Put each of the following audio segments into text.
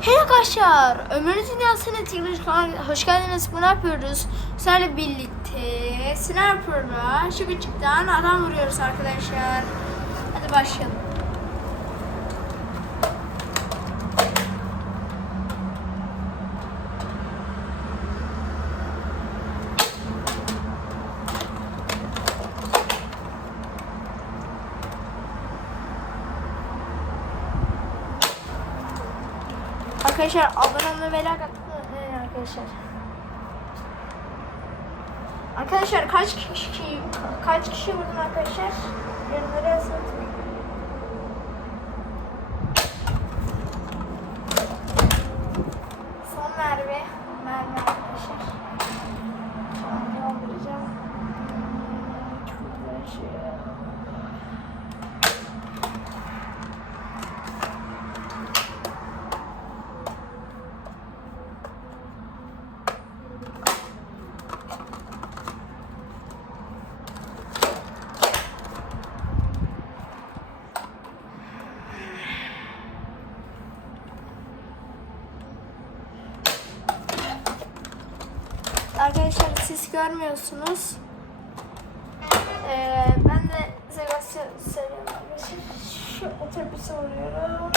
Hey arkadaşlar, Ömer'in Dünyası'na kanalına hoş geldiniz. Bu ne yapıyoruz? Sizlerle birlikte Sniper'la şu küçükten adam vuruyoruz arkadaşlar. Hadi başlayalım. Arkadaşlar abone olmayı ve like atmayı arkadaşlar. Arkadaşlar kaç kişi kaç kişi vurdum arkadaşlar? Yorumlara yazın. Son mermi. Mermi arkadaşlar. Tamam, dolduracağım. Şurada şey- Arkadaşlar siz görmüyorsunuz. Ee, ben de size göster- söylüyorum arkadaşlar. Şu otobüse vuruyorum.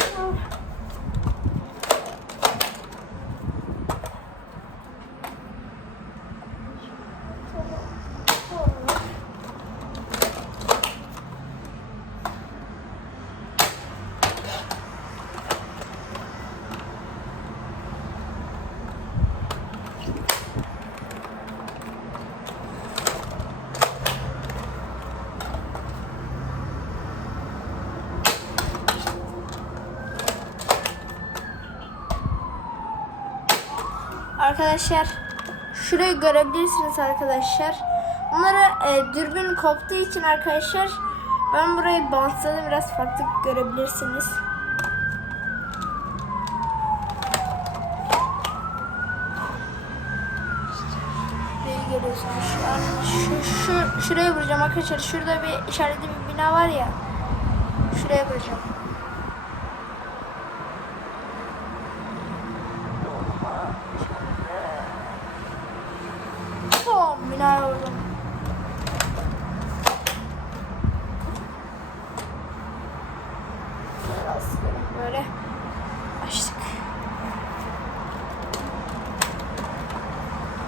Arkadaşlar şurayı görebilirsiniz arkadaşlar. Bunları e, dürbün koptuğu için arkadaşlar ben burayı bantladım biraz farklı görebilirsiniz. Görüyorsunuz şu an. Şu, şuraya vuracağım arkadaşlar. Şurada bir işaretli bir bina var ya. Şuraya vuracağım. Bom binaya vurdum. Biraz böyle açtık.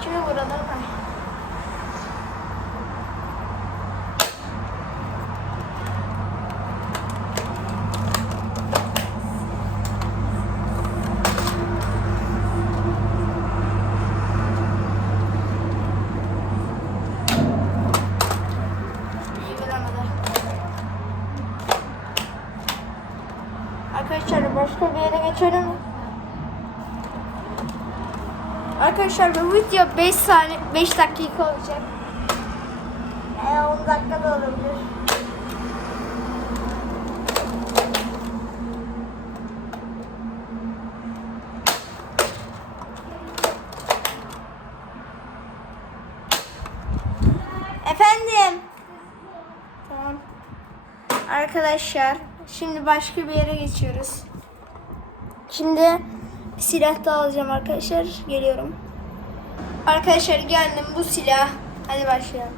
Kime vuralım? Ay. İyi vuramadı. Arkadaşlar başka bir yere geçelim? Arkadaşlar bu video 5 saniye 5 dakika olacak. E 10 dakika da olabilir. Efendim. Tamam. Arkadaşlar şimdi başka bir yere geçiyoruz. Şimdi silah daha alacağım arkadaşlar. Geliyorum. Arkadaşlar geldim bu silah. Hadi başlayalım.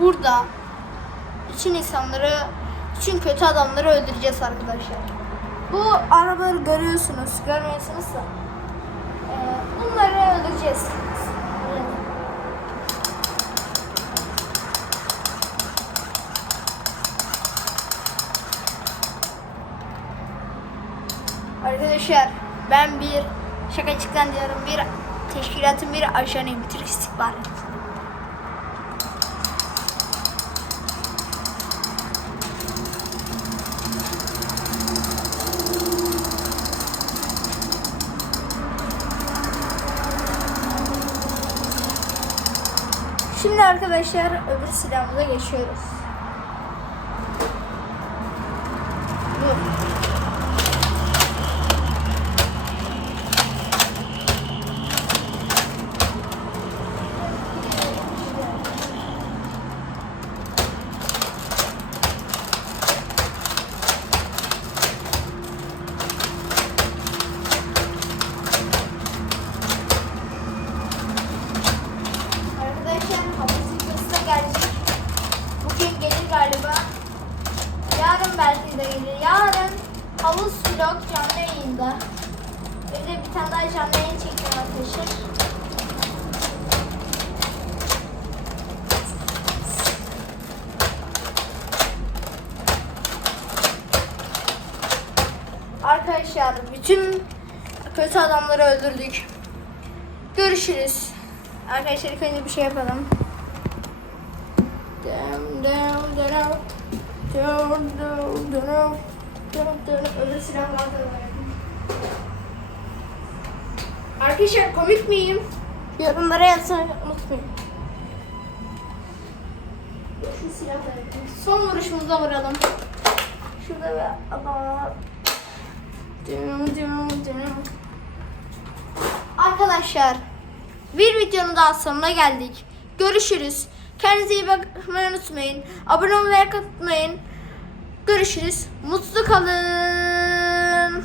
Burada bütün insanları, bütün kötü adamları öldüreceğiz arkadaşlar. Bu arabaları görüyorsunuz, görmüyorsunuz da. Ee, bunları öldüreceğiz. Arkadaşlar ben bir şakacıktan diyorum bir teşkilatın bir ajanıyım Türk istihbaratı. Şimdi arkadaşlar öbür silahımıza geçiyoruz. Bir tane daha canlı yayın çekiyorum arkadaşlar. Arkadaşlar bütün kötü adamları öldürdük. Görüşürüz. Arkadaşlar ilk önce bir şey yapalım. Down, down, down, down, down, down, down, down. Öbür silahlar da var. Arkadaşlar komik miyim? Yorumlara yazmayı unutmayın. Şu silahları. Son vuruşumuza vuralım. Şurada bir adam var. Dum, dum, dum. Arkadaşlar bir videonun daha sonuna geldik. Görüşürüz. Kendinize iyi bakmayı unutmayın. Abone olmayı unutmayın. Görüşürüz. Mutlu kalın.